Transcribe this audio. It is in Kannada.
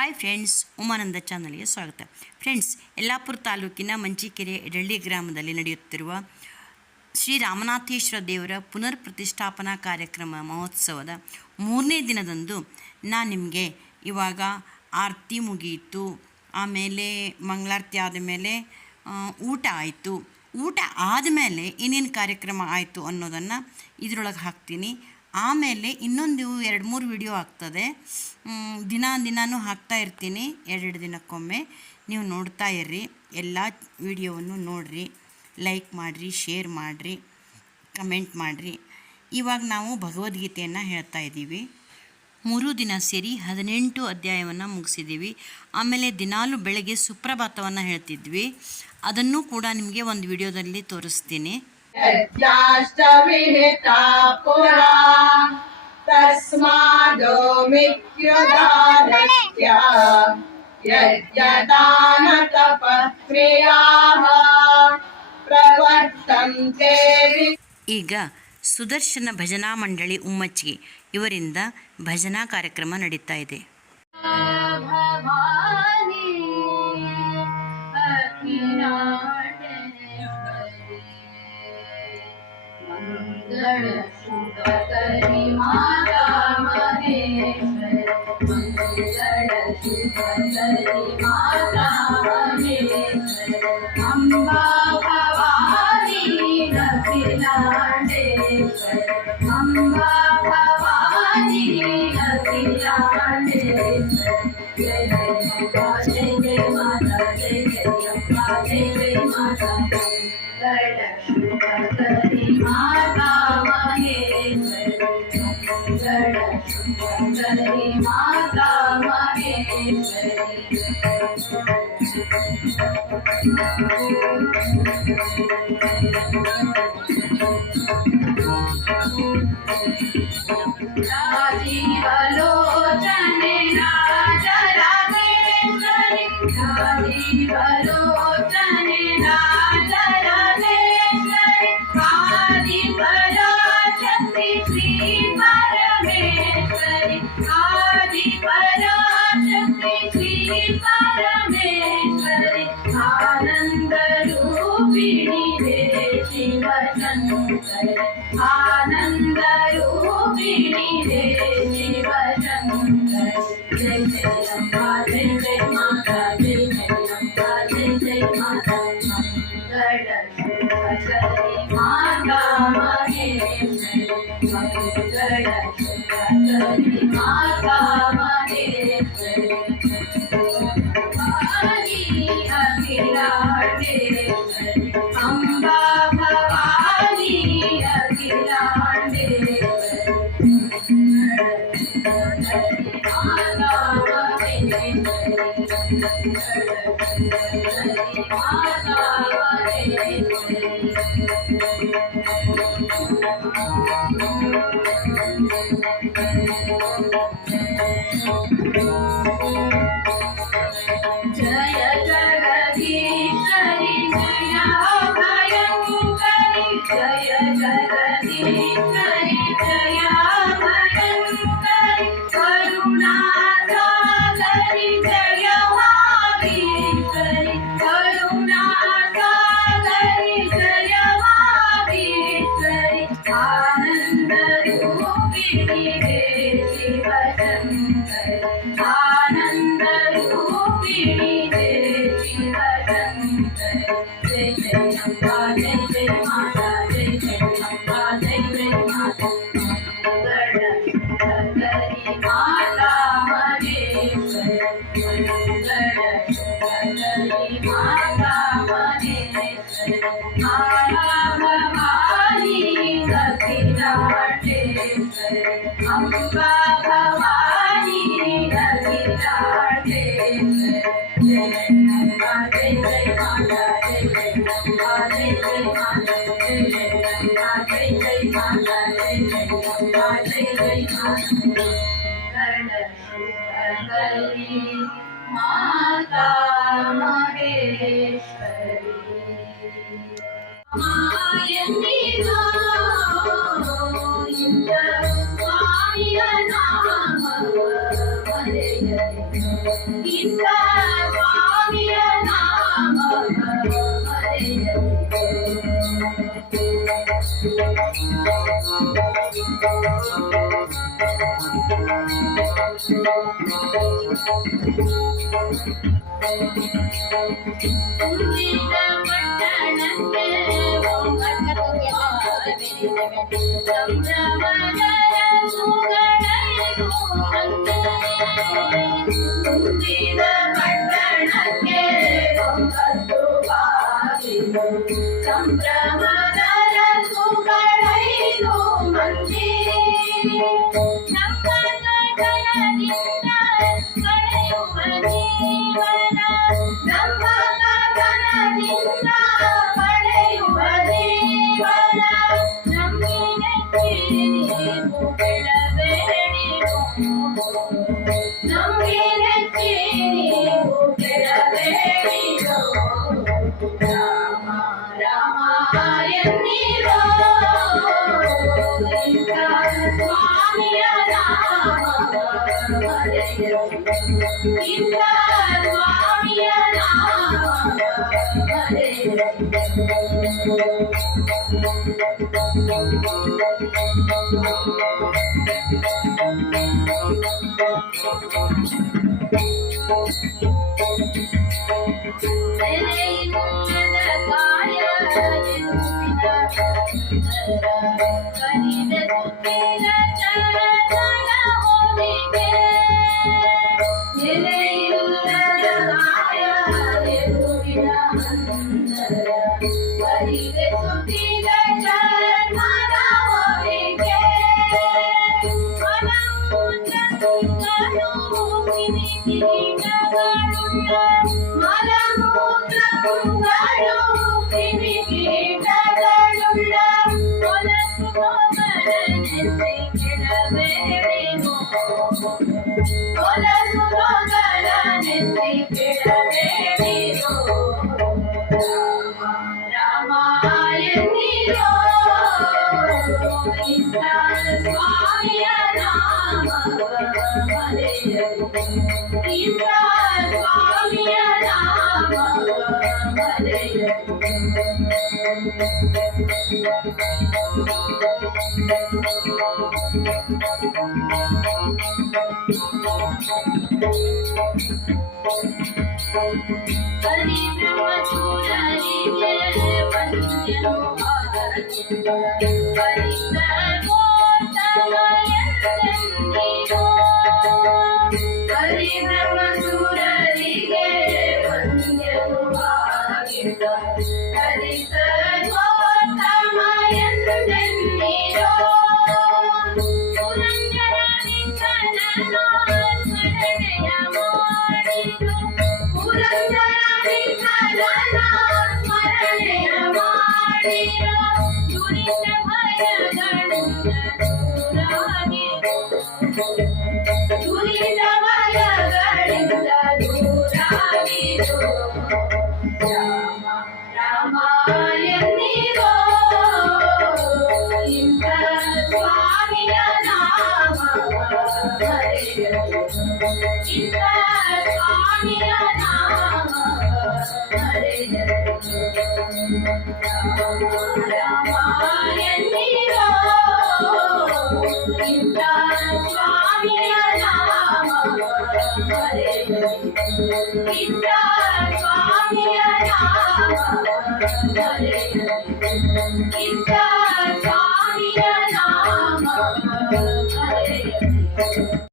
ಹಾಯ್ ಫ್ರೆಂಡ್ಸ್, ಉಮಾನಂದ ಚಾನಲ್ಗೆ ಸ್ವಾಗತ. ಫ್ರೆಂಡ್ಸ್, ಯಲ್ಲಾಪುರ ತಾಲೂಕಿನ ಮಂಚಿಕೆರೆ ಎಡಳ್ಳಿ ಗ್ರಾಮದಲ್ಲಿ ನಡೆಯುತ್ತಿರುವ ಶ್ರೀ ರಾಮನಾಥೇಶ್ವರ ದೇವರ ಪುನರ್ ಪ್ರತಿಷ್ಠಾಪನಾ ಕಾರ್ಯಕ್ರಮ ಮಹೋತ್ಸವದ 3ನೇ ದಿನದಂದು ನಾನು ನಿಮಗೆ ಇವಾಗ ಆರತಿ ಮುಗಿಯಿತು, ಆಮೇಲೆ ಮಂಗಳಾರತಿ ಆದಮೇಲೆ ಊಟ ಆಯಿತು. ಊಟ ಆದಮೇಲೆ ಇನ್ನೇನು ಕಾರ್ಯಕ್ರಮ ಆಯಿತು ಅನ್ನೋದನ್ನು ಇದರೊಳಗೆ ಹಾಕ್ತೀನಿ. ಆಮೇಲೆ ಇನ್ನೊಂದು 2-3 ವಿಡಿಯೋ ಆಗ್ತದೆ. ದಿನಾನೂ ಹಾಕ್ತಾ ಇರ್ತೀನಿ, 2 ದಿನಕ್ಕೊಮ್ಮೆ. ನೀವು ನೋಡ್ತಾ ಇರ್ರಿ, ಎಲ್ಲ ವಿಡಿಯೋವನ್ನು ನೋಡಿರಿ, ಲೈಕ್ ಮಾಡಿರಿ, ಶೇರ್ ಮಾಡಿರಿ, ಕಮೆಂಟ್ ಮಾಡಿರಿ. ಇವಾಗ ನಾವು ಭಗವದ್ಗೀತೆಯನ್ನು ಹೇಳ್ತಾ ಇದ್ದೀವಿ. 3 ದಿನ ಸೇರಿ 18 ಅಧ್ಯಾಯವನ್ನು ಮುಗಿಸಿದ್ದೀವಿ. ಆಮೇಲೆ ದಿನಾಲೂ ಬೆಳಗ್ಗೆ ಸುಪ್ರಭಾತವನ್ನು ಹೇಳ್ತಿದ್ವಿ. ಅದನ್ನು ಕೂಡ ನಿಮಗೆ ಒಂದು ವಿಡಿಯೋದಲ್ಲಿ ತೋರಿಸ್ತೀನಿ. ಯಜ್ಞಾಷ್ಟವಿಹಿತಾ ಪುರಾ ತಸ್ಮಾದೋ ಮಿತ್ಯುದಾರತ್ಯ ಯಜ್ಞದಾನ ತಪಕ್ರಿಯಾಃ ಪ್ರವರ್ತಂತೆ. ಈಗ ಸುದರ್ಶನ ಭಜನಾ ಮಂಡಳಿ ಉಮ್ಮಚ್ಚಿಗೆ ಇವರಿಂದ ಭಜನಾ ಕಾರ್ಯಕ್ರಮ ನಡೀತಾ ಇದೆ. मंगल शुभकरी माता महेश्वरी, मंगल शुभकरी माता महेश्वरी, अम्बा भवानी अखिलांडेश्वरी, अम्बा भवानी अखिलांडेश्वरी. जय जय माता, जय जय माता, जय जय अम्बा, जय जय माता. मंगल शुभकरी माता महेश्वरी, मंगल शुभकरी माता महेश्वरी. राजीवलोचने राजराजेश्वरी, राजीवलोचने राजराजेश्वरी, आदिपराशक्ति श्री परमेश्वरी, आदिपराशक्ति श्री परमेश्वरी, आनंद रूपिणी रे शिवशंकरी, आनंद रूपिणी रे शिवशंकरी. जय जय अम्बा, जय जय माता, जय जय अम्बा, जय जय माता. मंगल शुभकरी माता महेश्वरी, मंगल शुभकरी माता महेश्वरी. भवानी अखिलांडेश्वरी, अम्बा भवानी अखिलांडेश्वरी, माता महेश्वरी, माता महेश्वरी. जय जगदीश्वरी, जय भयंकरी, जय जगदीश्वरी, जय भयंकरी, करुणा सागरी, जय भागीश्वरी, करुणा सागरी, जय भागीश्वरी, आनंद रूपिणी रे शिवशंकरी, आनंद रूपिणी रे शिवशंकरी. जय जय अम्बा, जय जय माता, जय जय अम्बा, जय जय माता. मंगल शुभकरी माता महेश्वरी, मंगल शुभकरी माता महेश्वरी, आला भवानी अखिलांडेश्वरी, अम्बा भवानी अखिलांडेश्वरी. जय अम्बा, जय जय माता, जय जय अम्बा, जय जय माता, जय जय अम्बा, जय जय माता, जय जय अम्बा, जय जय माता. मंगल शुभकरी माता महेश्वरी. मायनिगा इंद्र स्वामी नाम हरे हरे. ಇಂಥ ಸ್ವಾಮಿಯ ನಾಮ ಮರೆಯದಿರು. ತುಂಬಿದ ಪಟ್ಟಣಕ್ಕೆ ಸಂಭ್ರಮದ ಸುಗಳೈದು ಬಂದೆ. ತುಂಬಿದ ಪಟ್ಟಣಕ್ಕೆ ಒಂಬತ್ತು ಬಾಗಿಲು ಸಂಭ್ರಮದ ಸುಗಳೈದು ಮಂದಿ. ನಮ್ಮ ಗಗನದಿಂದ ಕಳೆಯುವ ಜೀವನ, ನಮ್ಮ ಗಗನದಿಂದ ಕಳೆಯುವ ಜೀವನ, ನಮ್ಮಿಗೆ ನೀವು ಕೆಡಬೇಡಿರೋ, ನಮ್ಮಿಗೆ ನೀವು ಕೆಡಬೇಡಿರೋ. ರಾಮ ರಾಮ ಎನ್ನಿರೋ, ಇಂಥ ಸ್ವಾಮಿಯ ನಾಮ ಮರೆಯದಿರು. ಇಂಥ ಸ್ವಾಮಿಯ ನಾಮ ಮರೆಯದಿರು. ನೆಲೆಯಿಲ್ಲದ ಕಾಯ ಎದುರಿನ ಕರಿದ ಸುತ್ತಿನ ಚರಣ ಹೋಲಿಕೆ. ನೆಲೆಯಿಲ್ಲದ ಕಾಯ ಎದುರಿನ ಕರಿದ ಸುತ್ತಿನ ಚರಣ ಹೋಲಿಕೆ. ಮಲಮೂತ್ರಗಳು ಕ್ರಿಮಿಕೀಟಗಳುಳ್ಳ ಹೊಲಸು ರೋಗರನೆತ್ತಿ ಕೆಡಬೇಡಿರೋ, ಹೊಲಸು ರೋಗರನೆತ್ತಿ ಕೆಡಬೇಡಿರೋ. ರಾಮ ಎನ್ನಿರೋ, ಇಂಥ ಸ್ವಾಮಿಯ ನಾಮ ಮರೆಯದಿರು. ಇಂಥ ಸ್ವಾಮಿಯ ನಾಮ ಮರೆಯದಿರು. ಪರಿಭ್ರಮಚೂರರಿಗೆ ವಂದ್ಯನು ಭಾರತಿಂದ ಪರಿಸರ್ವೋತ್ತಮ ಎಂದೆಂದಿರೋ. ಪರಿಭ್ರಮಚೂರರಿಗೆ ವಂದ್ಯನು ಭಾರತಿಂದ ಪರಿಸರ್ವೋತ್ತಮ ಎಂದೆಂದಿರೋ. ಪುರಂದರ ವಿಠಲನ ಸ್ಮರಣೆಯ ಮಾಡಿರೋ, ಪುರಂದರ ವಿಠಲನ ಸ್ಮರಣೆಯ ಮಾಡಿರೋ. ದುರಿತ ಭಯಗಳಿಂದ ದೂರಾಗಿರೋ, ದುರಿತ ಭಯಗಳಿಂದ ದೂರಾಗಿರೋ. ರಾಮ ರಾಮ ಎನ್ನಿರೋ, ಇಂಥ ಸ್ವಾಮಿಯ ನಾಮ ಮರೆಯದಿರು. ಇಂಥ ಸ್ವಾಮಿಯ ನಾಮ ಮರೆಯದಿರು. ರಾಮ ಎನ್ನಿರೋ, ಇಂಥ ಸ್ವಾಮಿಯ ನಾಮ ಮರೆಯದಿರು. ಇಂಥ ಸ್ವಾಮಿಯ ನಾಮ ಮರೆಯದಿರು. ಇಂಥ ಸ್ವಾಮಿಯ ನಾಮ ಮರೆಯದಿರು.